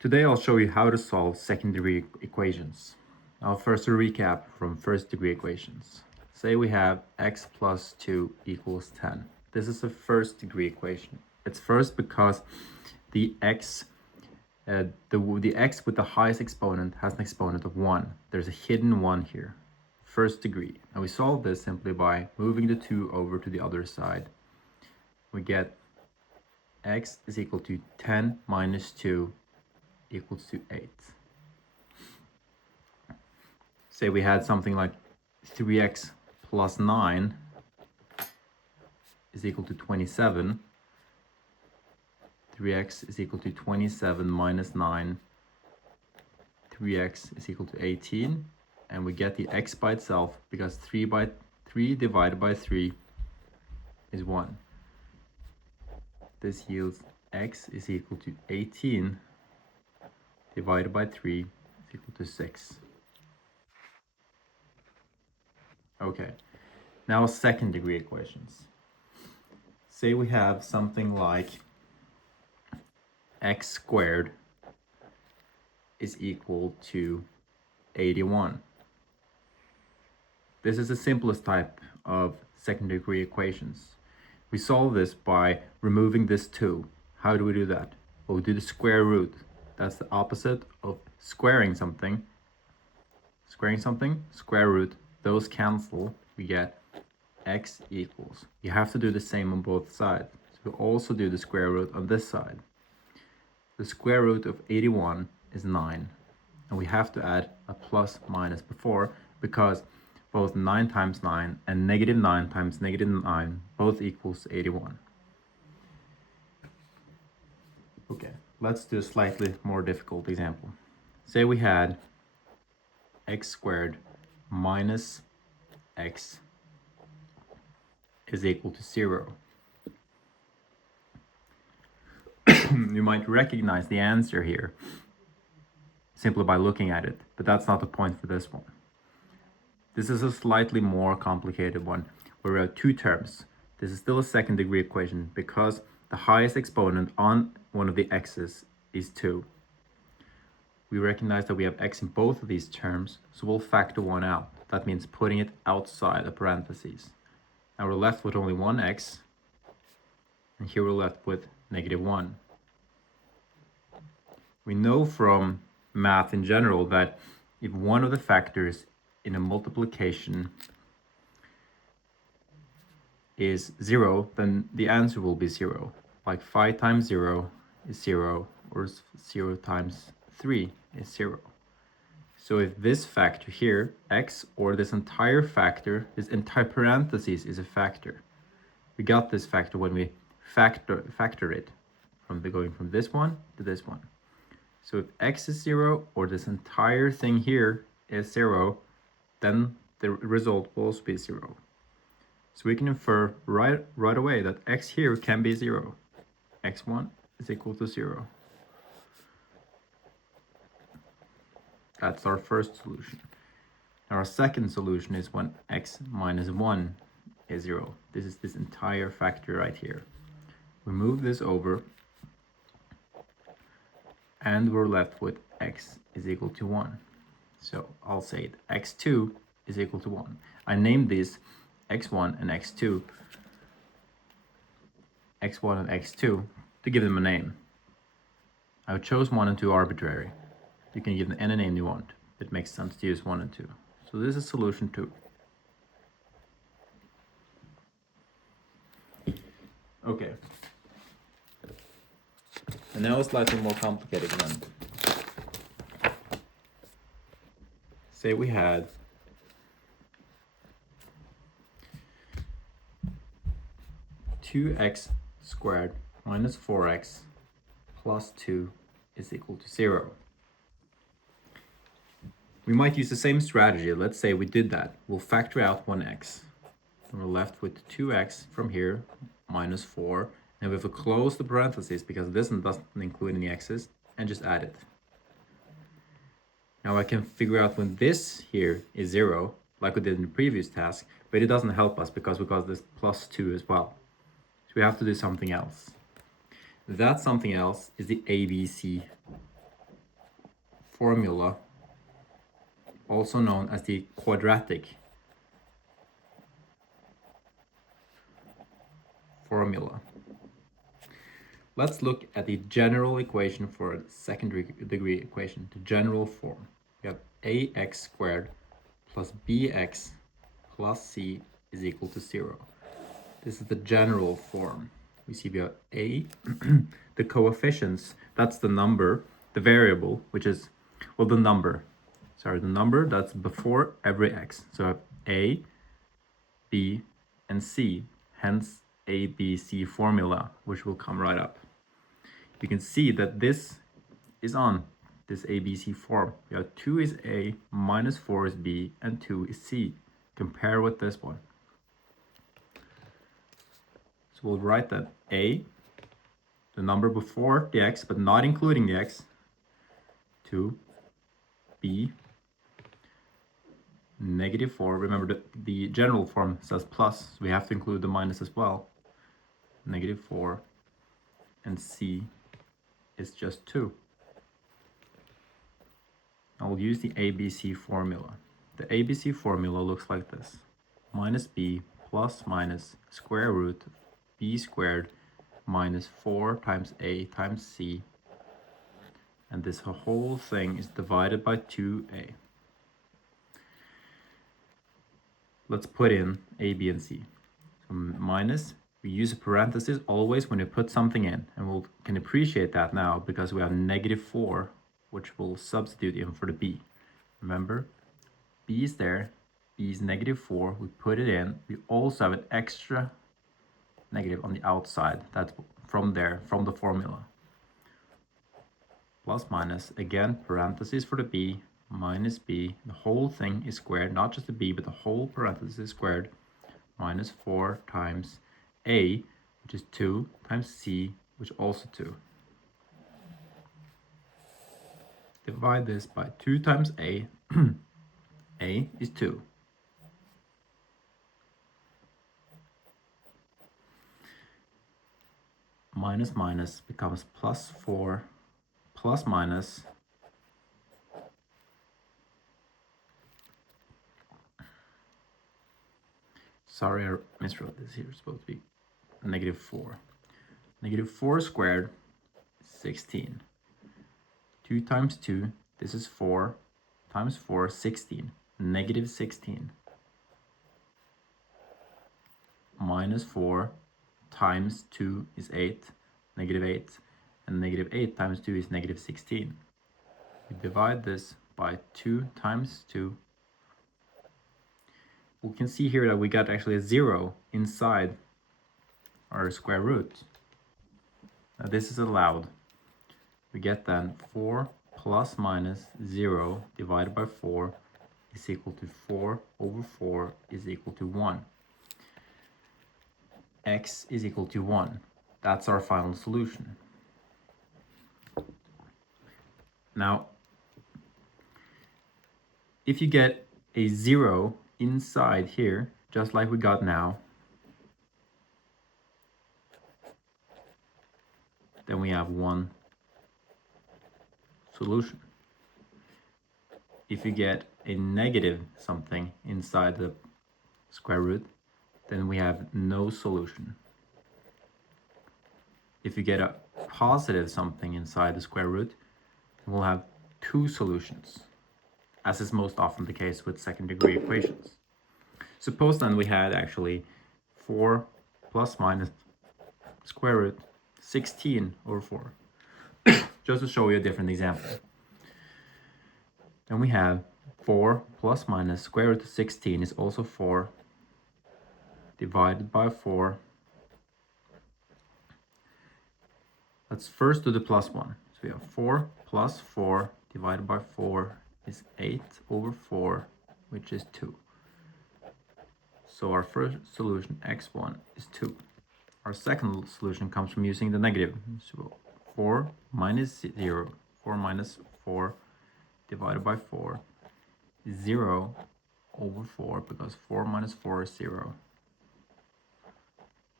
Today I'll show you how to solve second-degree equations. Now first a recap from first-degree equations. Say we have x plus 2 equals 10. This is a first-degree equation. It's first because the x with the highest exponent has an exponent of 1. There's a hidden 1 here. First degree. And we solve this simply by moving the 2 over to the other side. We get x is equal to 10 minus 2 equals to 8. Say we had something like 3x plus 9 is equal to 27. 3x is equal to 27 minus 9. 3x is equal to 18. And we get the x by itself because 3 divided by 3 is 1. This yields x is equal to 18 divided by 3 is equal to 6. Okay, now second degree equations. Say we have something like x squared is equal to 81. This is the simplest type of second degree equations. We solve this by removing this 2. How do we do that? Well, we do the square root. That's the opposite of squaring something. Square root, those cancel. We get x equals. You have to do the same on both sides. So we also do the square root on this side. The square root of 81 is 9. And we have to add a plus minus before because both 9 times 9 and negative 9 times negative 9 both equals 81. Okay, let's do a slightly more difficult example. Say we had x squared minus x is equal to 0. You might recognize the answer here simply by looking at it, but that's not the point for this one. This is a slightly more complicated one where we have two terms. This is still a second degree equation because the highest exponent on one of the x's is 2. We recognize that we have x in both of these terms, so we'll factor 1 out. That means putting it outside the parentheses. Now we're left with only one x, and here we're left with negative 1. We know from math in general that if one of the factors in a multiplication is 0, then the answer will be 0. Like 5 times 0 is 0, or 0 times 3 is 0. So if this factor here, x, or this entire factor, this entire parentheses is a factor. We got this factor when we factor it from going from this one to this one. So if x is 0, or this entire thing here is 0, then the result will also be 0. So we can infer right away that x here can be 0. x1 is equal to 0. That's our first solution. Now our second solution is when x minus 1 is 0. This is this entire factor right here. We move this over, and we're left with x is equal to 1. So I'll say it, x2 is equal to 1. I named these x1 and x2, x1 and x2, to give them a name. I chose 1 and 2 arbitrary. You can give them any name you want. It makes sense to use 1 and 2. So this is solution 2. Okay. And now a slightly more complicated one. Say we had two x squared minus 4x plus 2 is equal to 0. We might use the same strategy. Let's say we did that. We'll factor out 1x. And we're left with 2x from here minus 4. And we have to close the parentheses because this doesn't include any x's, and just add it. Now I can figure out when this here is 0, like we did in the previous task, but it doesn't help us because we got this plus 2 as well. So we have to do something else. That something else is the ABC formula, also known as the quadratic formula. Let's look at the general equation for a second degree equation, the general form. We have ax squared plus bx plus c is equal to 0. This is the general form. We see we have a, the coefficients, that's the number, the variable, which is, well, the number that's before every x. So I have a, b, and c, hence a, b, c formula, which will come right up. You can see that this is on this ABC form. We have 2 is A, minus 4 is B, and 2 is C. Compare with this one. So we'll write that A, the number before the x, but not including the x, 2, B, negative 4. Remember, the general form says plus, so we have to include the minus as well. Negative 4, and C is just 2. I will use the ABC formula. The ABC formula looks like this. Minus b plus minus square root b squared minus 4 times a times c. And this whole thing is divided by 2a. Let's put in a, b, and c. So minus, we use a parenthesis always when you put something in. And we can appreciate that now because we have negative 4, which will substitute in for the b. Remember, b is there, b is negative 4, we put it in. We also have an extra negative on the outside, that's from there, from the formula. Plus minus, again, parentheses for the b, minus b, the whole thing is squared, not just the b, but the whole parenthesis is squared, minus 4 times a, which is 2, times c, which is also 2. Divide this by 2 times a, a is 2. Minus minus becomes plus 4, plus minus, sorry, I miswrote this here, it's supposed to be negative 4. Negative 4 squared, 16. 2 times 2, this is 4, times 4, 16. Negative 16. Minus 4 times 2 is 8, negative 8. And negative 8 times 2 is negative 16. We divide this by 2 times 2. We can see here that we got actually a 0 inside our square root. Now this is allowed. We get then 4 plus minus 0 divided by 4 is equal to 4 over 4 is equal to 1. X is equal to 1. That's our final solution. Now, if you get a 0 inside here, just like we got now, then we have one solution. If you get a negative something inside the square root, then we have no solution. If you get a positive something inside the square root, we'll have two solutions, as is most often the case with second degree equations. Suppose then we had actually 4 plus minus square root 16 over 4. Just to show you a different example. Then we have 4 plus minus square root of 16 is also 4 divided by 4. Let's first do the plus one. So we have 4 plus 4 divided by 4 is 8 over 4, which is 2. So our first solution, x1, is 2. Our second solution comes from using the negative. So 4 minus 0, 4 minus 4 divided by 4 is 0 over 4, because 4 minus 4 is 0,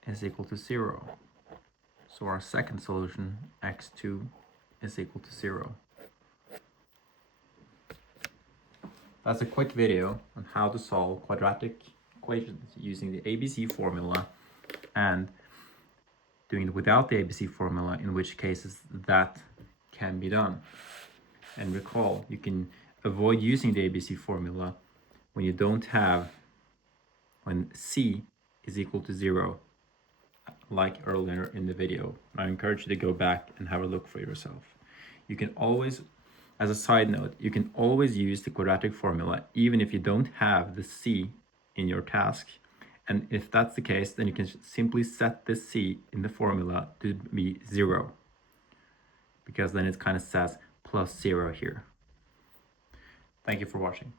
is equal to 0. So our second solution, x2, is equal to 0. That's a quick video on how to solve quadratic equations using the ABC formula and doing it without the ABC formula, in which cases that can be done. And recall, you can avoid using the ABC formula when you don't have, when C is equal to 0, like earlier in the video. I encourage you to go back and have a look for yourself. You can always, as a side note, you can always use the quadratic formula even if you don't have the C in your task. And if that's the case, then you can simply set the C in the formula to be 0, because then it kind of says +0 here. Thank you for watching.